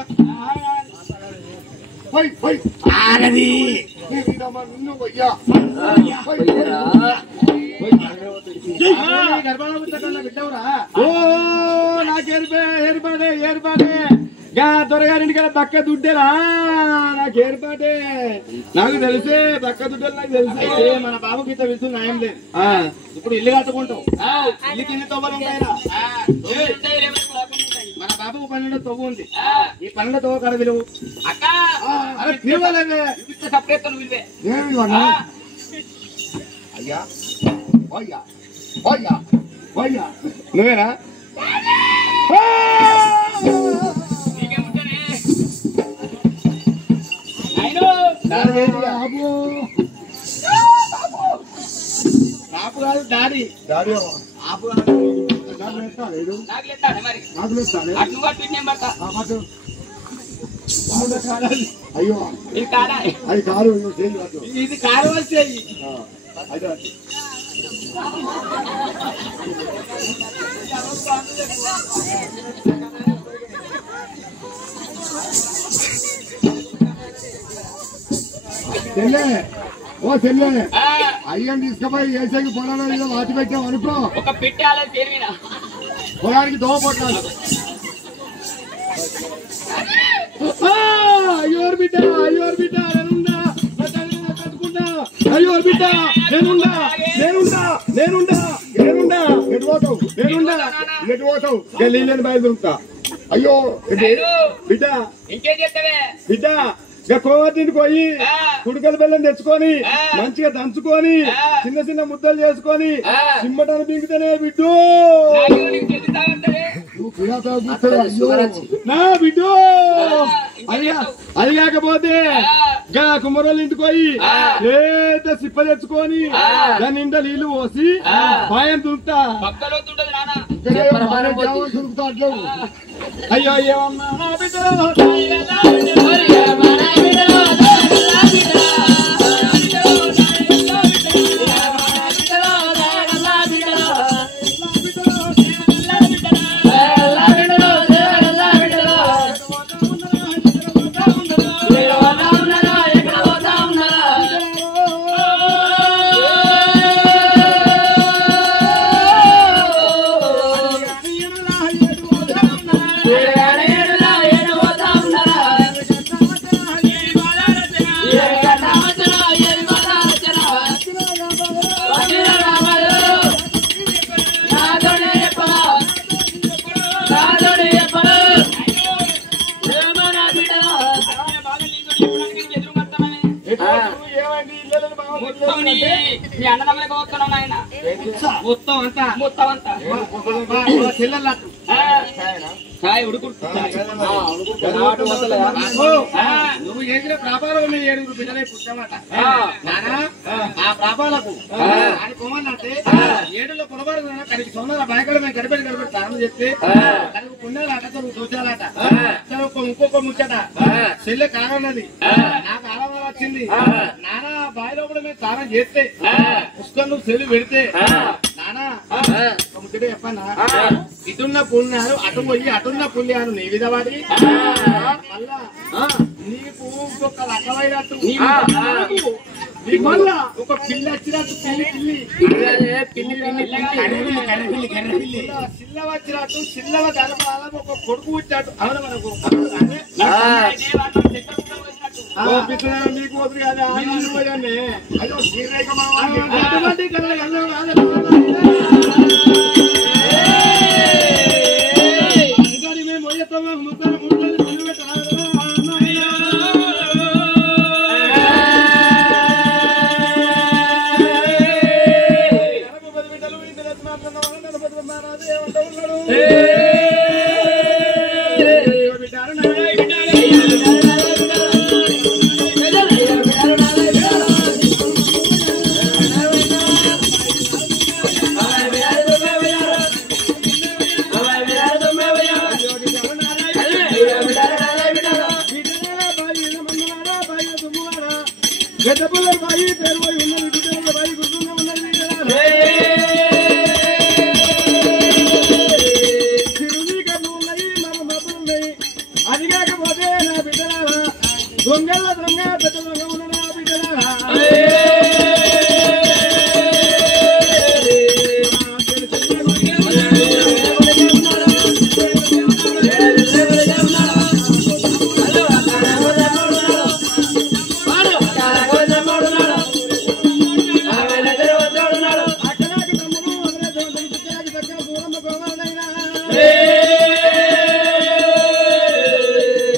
గర్భాల బిడ్డవురా? ఓ నాకు ఏర్పాటే త్వరగారింటికి దక్క దుడ్డేరా నాకు ఏర్పాటే. నాకు తెలిసే దక్క దుడ్డలు నాకు తెలిసే. మన బాబుకి ఇంత విలుసు న్యాయం లేదు. ఇప్పుడు ఇల్లు కట్టుకుంటాం, ఇల్లుకి ఎన్ని తవ్వలు ఉంటాయిరా? మన బాబుకు 12 తవ్వు ఉంది. ఈ 12 తవ్వ కడ విలువ నువ్వేనా? డాడీ డాడీ ఆపు నాకు లేస్తా లేడు నాకు లేస్తాడు మరి నాకు లేస్తా అటు నువ్వు అటు నేను పడతా అయ్యో ఇది కాదా అది కారు నువ్వు చేంజ్ పట్టు ఇది కారు వచ్చేయి అయితే చెల్లె ఓ చెల్లె అయ్యని తీసుకుపోయి ఏసైకి పొలాలు ఏదో వాటి పెట్టాం అనుకో ఒక పెట్టాలి తెలివినా పొలానికి దోమపట్టాలి అయ్యోరు బిడ్డ అయ్యోరు బిడ్డ నేనుండా నా తల్లిని కట్టుకుంటా అయ్యోరు బిడ్డ నేనుండా నేనుండా నేనుండా నేనుండా ఎటు పోతావు నేనుండా ఎటు పోతావు గల్లీలని బయలుదేరుతా అయ్యో బిడ్డ ఇంకేం చేస్తావే బిడ్డ ఇక కోవతింటికి పోయి కుడికల బెల్లం తెచ్చుకొని మంచిగా దంచుకొని చిన్న చిన్న ముద్దలు చేసుకొని సిమ్మటాన్ని బింగితేనే బిడ్డు నీకు తెలిసి తాగంటే నువ్వు పిల్లతో కూర్చో అయ్యో నా బిడ్డు అది కాకపోతే గా కుమ్మరోళ్ళ ఇంటికి పోయి లేత సిప్ప తెచ్చుకొని దాని నిండా నీళ్లు పోసి పాయం దుంకుతా పక్కలో ఉంటది నాన్న దొరుకుతా అట్లా అయ్యో ఏమన్నా నా బిడ్డ మీ అన్నదమ్ములకు వస్తున్నావు నాయన మొత్తం అంతా మొత్తం అంతా చెల్లెళ్ళట్టు ఛాయ్ ఉడుకుంటా నువ్వు చేసిన ప్రాపాలకు మీరు 7 బిడ్డలే పుట్టామట నానా ఆ ప్రాపాలకు అని కొమ్మనంటే 7లో పొలవారు కడికి సొన్నర బాయకడ మేము గడిపెట్టి తాను చెప్తే తనకు పుణ్యాలట తను దోచాలట ఇంకొక ముచ్చట చెల్లె కారన్నది నాకు ఆడవాళ్ళు వచ్చింది నానా బాయిలో కూడా మేము తానం చేస్తే పుష్కర్ నువ్వు చెల్లి పెడితే నానా ఒక ముచ్చట చెప్పన్నా ఇటున్న పుణ్యాలు అటు పోయి అటున్న పుణ్యాలు నీ విధవాడి మళ్ళా నీకు ఇంకొక రకమైనట్టు మళ్ళా ఒక పిల్లి వచ్చినట్టు చిల్ల వచ్చినట్టు చిల్లవ గర్భాల ఒక కొడుకు వచ్చాడు అవును మనకు మీకు వద్దు కదా అయ్యో అటువంటి మేము ముద్దలు అది కాకపోతే నా బిడ్డలా దొంగల దొంగ పెద్ద దొంగ ఉన్న నా బిడ్డలా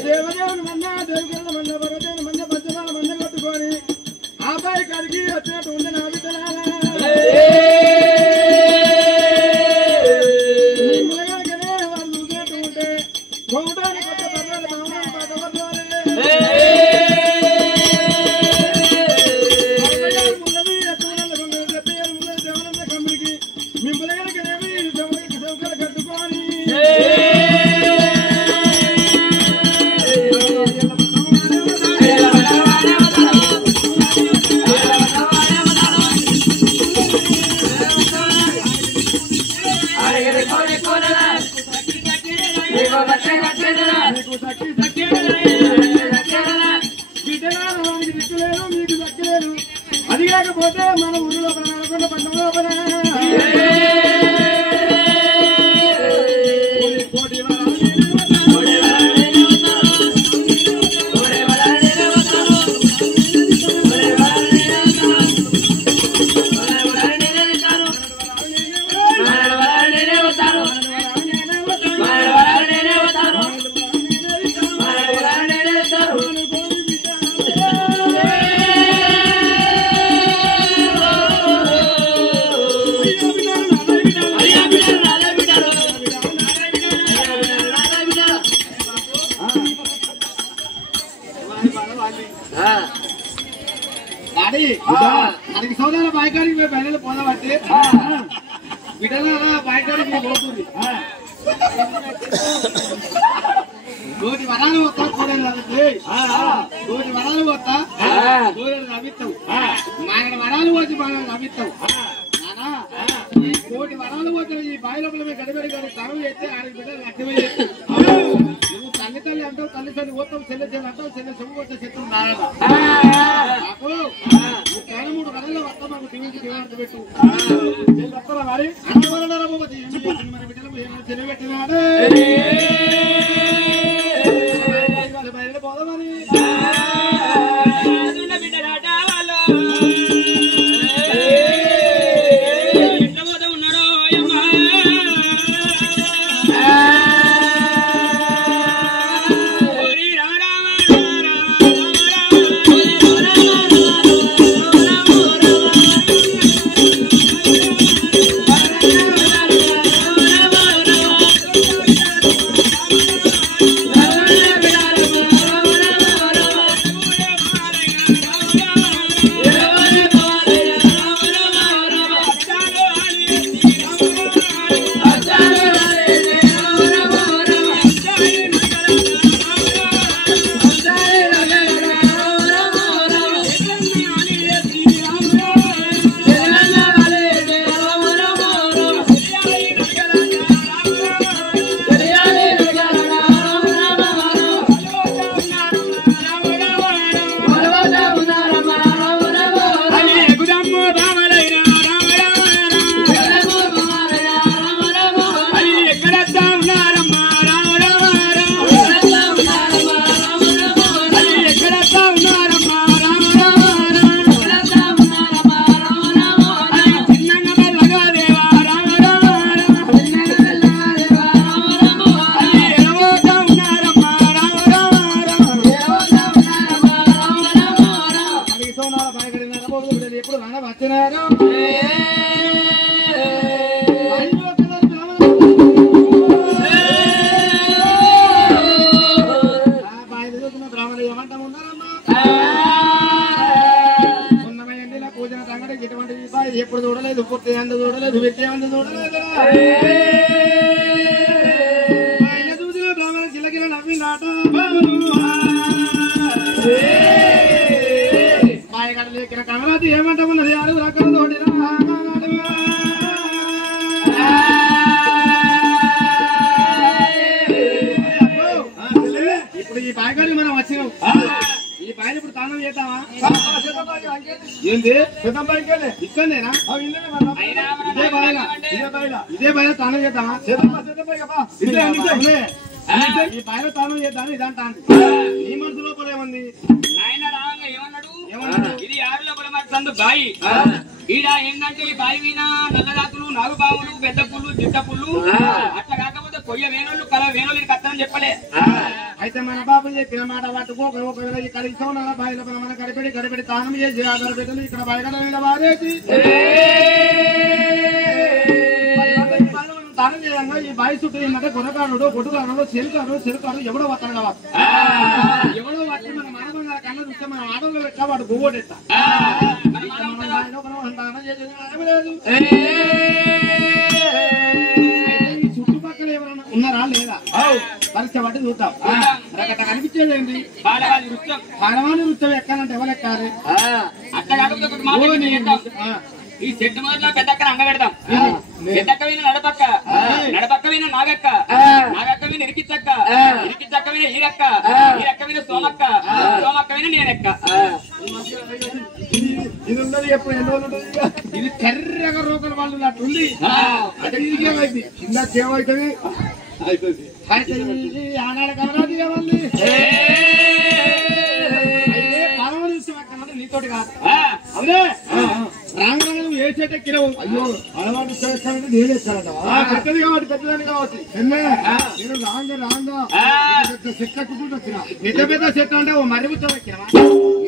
దేవదేవుని మన్నా దేవుని మన్నా భరదేవుని మన్నా పంచమాల మన్నా పోతే మన ఊరిలో నడకొండ పట్టణం లోపల మనకి సోదర బాయికాడికి బయలు పోదాబట్టి బిడ్డల బాయికాడికి పోతుంది కోటి వరాలు వస్తా కోటి వరాలు వస్తా కోటి నవ్విస్తావు మన వరాలు వచ్చి మనం నవ్విస్తావు ఈ కోటి వరాలు పోతే ఈ బావి లోపల గడిబడి గారి తరం చేస్తే ఆయన బిడ్డలు లక్ష్యమే చేస్తావు నువ్వు తల్లి తల్లి అంటావు తల్లి తల్లి పోతావు చెల్లె చెల్లి అంటావు చెల్లె చెవు కొట్టే చెట్టు నారాయణ నాకు నువ్వు కానీ 3 గడల్లో వస్తా మాకు టీవీకి దివాంత పెట్టు వస్తావా మరి అంతవరన్నారా బాబు మరి బిడ్డలు చెల్లెబెట్టినాడే బయట పోదామని ఎప్పుడు రంగ వచ్చినారు బ్రాహ్మణులు ఏమంటా ఉన్నారమ్మా ఉన్నమైంది నా పూజన రంగడి ఎటువంటి ఎప్పుడు చూడలేదు పూర్తి అందు చూడలేదు వ్యక్తి అందు చూడలేదు ఆయన చూసిన బ్రాహ్మణ జిల్లగిల నవ్వినాట ఇక్కడ కమరాతి ఏమంటా ఉన్నది అడుగు రకాలతో ఇప్పుడు ఈ బాయికాడి మనం వచ్చినాం ఈ బాయిలు ఇప్పుడు తానం చేద్దామా ఏంది ఇక్కడనేనా ఇదే బాయిలో తానం చేద్దామా ఈ బాయిలో తానం చేద్దాం ఇదంటాను నీ మనసు లోపల ఏముంది ఇది ఆరు లోపల మాట్లాడు బాయి ఈడ ఏంటంటే ఈ బాయి మీద నల్లరాకులు నాగుబావులు పెద్ద పుల్లు జిడ్డ పుల్లు అట్లా కాకపోతే కొయ్య వేణోళ్ళు కల వేణోళ్ళు కత్తని చెప్పలే అయితే మన బాబు చెప్పిన మాట పట్టుకో ఒకవేళ ఇక్కడ ఇస్తాం బాయి లోపల మన గడిపెడి తానం చేసి ఆధార పెట్టలు ఇక్కడ బయట వారేసి తానం చేయంగా ఈ బాయి చుట్టూ ఈ మధ్య గురకారుడు గొడ్డుకారుడు చెరుకారు ఎవడో వస్తాడు కావచ్చు ఎవడో వచ్చి మన మానవ కళ్ళ చూస్తే మన ఆటోలో పెట్టా వాడు గువ్వడెత్తా చుట్టుపక్కల ఎవరైనా ఉన్నారా లేదా పరిస్థితి బట్టి చూద్దాం అక్కడ కనిపించేది ఏంటి పాడవాణి నృత్యం ఎక్కాలంటే ఎవరు ఎక్కాలి అట్లా కాకపోతే ఈ చెట్టు మొదట్లో పెద్దక్క అంగ పెడతాం పెద్దక్క మీద నడపక్క మీద నాగక్క మీద ఇరికి చక్క మీద ఈ రక్క మీద సోమక్క మీద నేనెక్క. ఇది ఉన్నది ఎప్పుడు ఎన్ని రోజులు ఉంటుంది? ఇది కర్రగా రోకలు వాళ్ళు అట్లుంది. అంటే ఇదికేమైంది ఇందాకేమవుతుంది? ఆనాడు కమరాది కావాలి నీతోటి కాదు. అవునే రాంగణం ఏ చెట్టు ఎక్కినవు? అయ్యో అలవాటు చేస్తానంటే నేను ఎక్కాలంట. పెద్దది కాబట్టి పెద్దదాన్ని కావచ్చు. నేను రాంగా పెద్ద చెట్టు ఎక్కుతుంటే వచ్చిన. పెద్ద పెద్ద చెట్టు అంటే ఓ మర్రి వృత్తం ఎక్కినవా?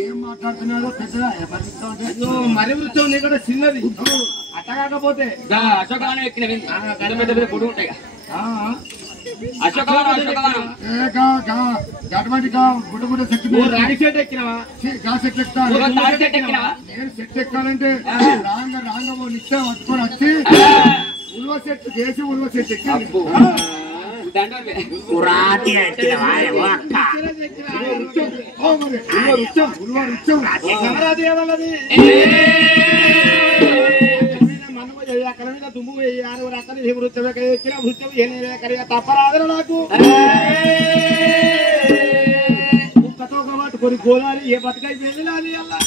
ఏం మాట్లాడుతున్నారో పెద్దదా మర్రి వృత్తం అంటే? మర్రి వృత్తం నీ కూడా చిన్నది. అట్ట కాకపోతే అశోకవనం ఎక్కిన పెద్ద పెద్ద పొడి ఉంటాయి. అశోకవనం గుడ్డ చెట్టు రాగి చెట్టు ఎక్కినవా? చెట్టు ఎక్కాలి. నేను చెట్టు ఎక్కాలంటే రాంగా నిత్య పట్టుకొని వచ్చి ఉల్వ చెట్టు చేసి ఉల్వ చెట్టు ఎక్కాలి. అక్కడ మీద దుమ్ము వేయి 6 రకాలు వృత్తం ఎక్కిన వృత్తం ఏకరిగా తప్పరాదరు నాకు కుక్కతో కాబట్టి కొన్ని గోదాలు ఏ బతకై వెళ్ళాలి అలా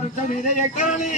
వృత్తం నేనే ఎక్కాలని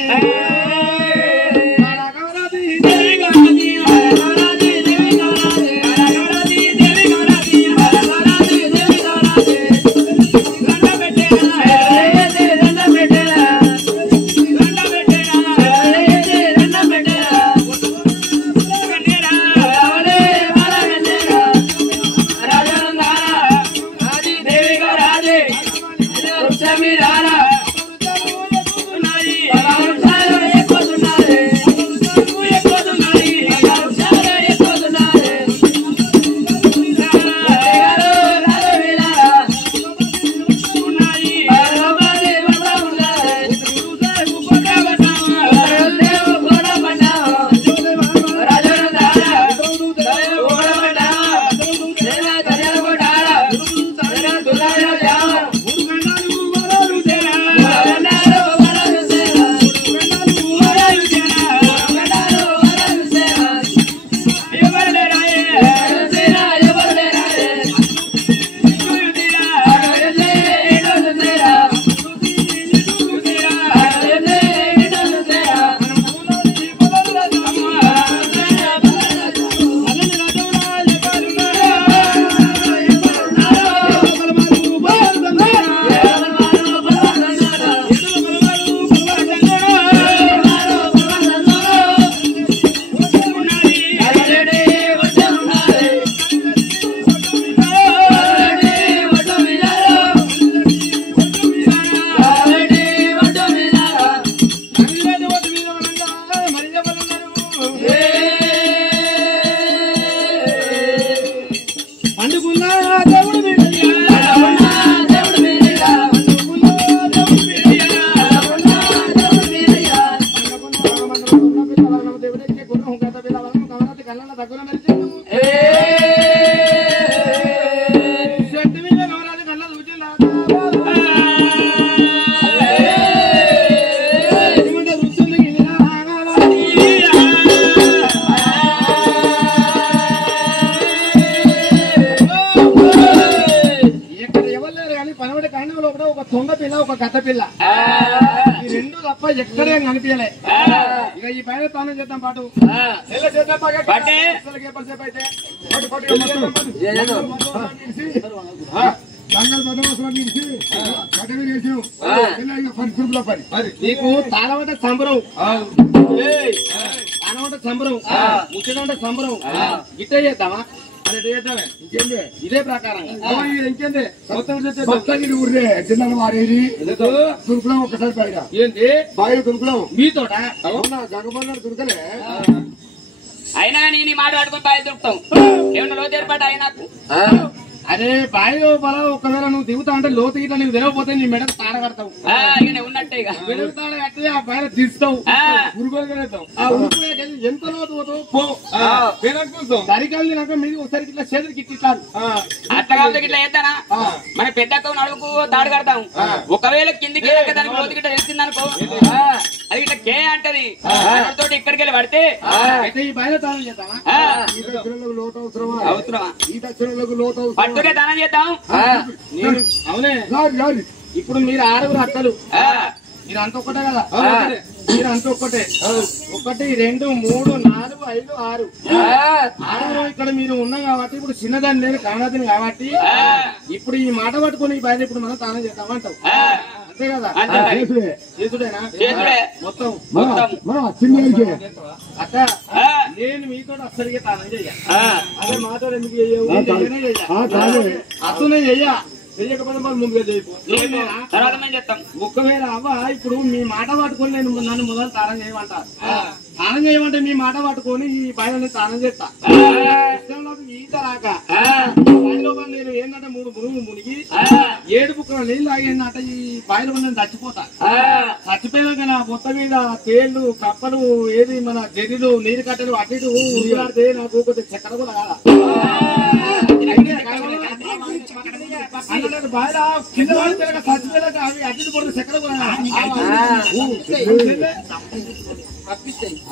ఎక్కడే కనిపించలే. ఇక ఈ పైన తాను చేద్దాం పాటు నీకు తాళమంటే సంబరం, తాళమంటే సంబరం, ముచ్చడంటే సంబరం. ఇట్టే చేద్దామా? ఇంకేంది ఇదే ప్రకారంగా ఇంకేంది జిల్లాలో వాడేది దుర్కులం ఒక్కసారి పైన ఏంటి బాగా దుర్కులం మీతోట గగమన్నాడు దుర్కలే. అయినా నేను ఈ మాట పట్టుకొని బాగా దొరుకుతాం. ఏమన్నా రోజు ఏర్పాటు అయినాకు అరే బాయిలో బల ఒకవేళ నువ్వు దిగుతా అంటే లోతు గిట్లా నీకు తెలియకపోతే నీ మెడకు తాడ కడతావు ఇక ఉన్నట్టే ఇక మెడకు తాడ కట్టి ఆ పైన తీస్తావు ఉరుకోలు కడతావు ఆ ఉరుకులకి ఎంత లోతు పోతావు పో సరికాలు తినాక మీరు ఒకసారి ఇట్లా చేతులకి ఇట్టిస్తారు అట్లా కాబట్టి ఇట్లా చేద్దానా మన పెద్దక్క నడుముకు తాడు కడతాం ఒకవేళ కిందికి దానికి లోతు గిట్ట తెలిసింది అనుకో అది ఇట్లా కే అంటది తోటి ఇక్కడికి వెళ్ళి పడితే అయితే ఈ బాయిలో తాళం చేద్దామా ఈ దక్షిణలకు లోటు అవసరమా అవసరమా ఈ దక్షిణలకు లోటు అవసరం పట్టుకే దానం చేద్దాం నేను అవునే రాదు ఇప్పుడు మీరు 6 అత్తలు మీరు అంత ఒక్కటే కదా మీరు అంత ఒక్కటే 1 2 3 4 5 6 6 ఇక్కడ మీరు ఉన్నాం కాబట్టి ఇప్పుడు చిన్నదాన్ని నేను కానాదిని కాబట్టి ఇప్పుడు ఈ మాట పట్టుకుని ఈ బయట ఇప్పుడు మనం తానం చేద్దామంటావు అంతే కదా చేసుడేనా మొత్తం మనం చిన్న అక్క నేను మీతో అస్సరిగా తానం చెయ్యాలి అదే మాతో ఎందుకు చెయ్యవు అసలు చెయ్యా చెయ్యకపోతే మరి ముందుగా చేయకు తర్వాత మేము చెప్తాం ఒకవేళ అవ్వ ఇప్పుడు మీ మాట పట్టుకొని నేను నన్ను మొదలు తానం చేయమంటారు తానం చేయమంటే మీ మాట పట్టుకొని ఈ బయలు తానం చేస్తా ఇష్టంలోకి ఈత రాక బయలో నేను ఏంటంటే 3 మునుగు మునిగి 7 బుక్కల నీళ్ళు ఆగిందంటే ఈ బయలు నేను చచ్చిపోతా చచ్చిపోయాక నా మొత్తం మీద తేళ్లు కప్పలు ఏది మన జర్రీలు నీరు కట్టెలు అటు ఇటు ఉరిలాడితే నాకు కొద్దిగా చక్కెర కూడా కాదా బాగా కింద చచ్చిపోయాక అవి అటు పడితే చక్కెర కూడా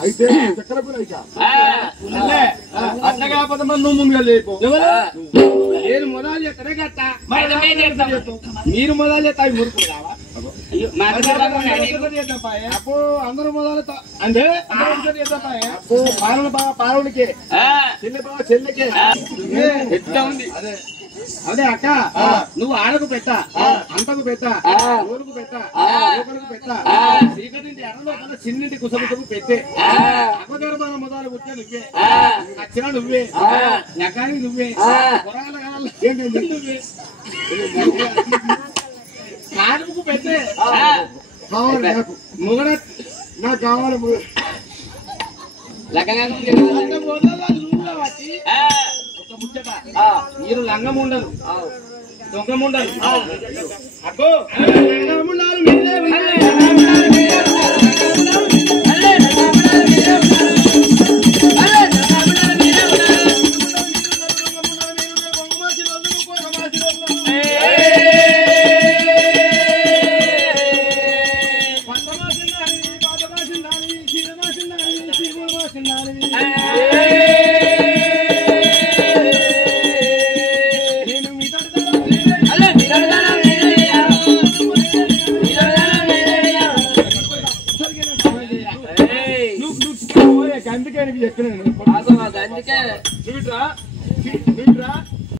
అయితే చక్కెర అట్లా కాకపోతే మరి నువ్వు ముందుగా లేపు నేను మొదలు చేస్తానే కట్టా మీరు మొదలు చేస్తా అవి మురుకులు కావా అప్పు అందరూ మొదలు అంటే అప్పు పాలన బాగా పాలనకే చెల్లి బాగా చెల్లెకే ఎట్లా ఉంది అదే అక్క నువ్వు ఆడకు పెట్టా అంతకు పెట్టా ఊరుకు పెట్టా ఊకలకు పెట్టా చీకటింటి ఎడలో చిన్నింటి కుసబుసబు పెట్టే అపగర్భాల మొదలు పుట్టే నువ్వే నచ్చిన నువ్వే ఎకానికి నువ్వే నువ్వే కానుకు పెట్టే కావాలి మొగడ నాకు కావాలి ముచ్చట మీరు లంగం ఉండరు దొంగం ఉండరు అబ్బో లంగం ఉండాలి మీరే అందుకే అందుకే నువ్వుట్రా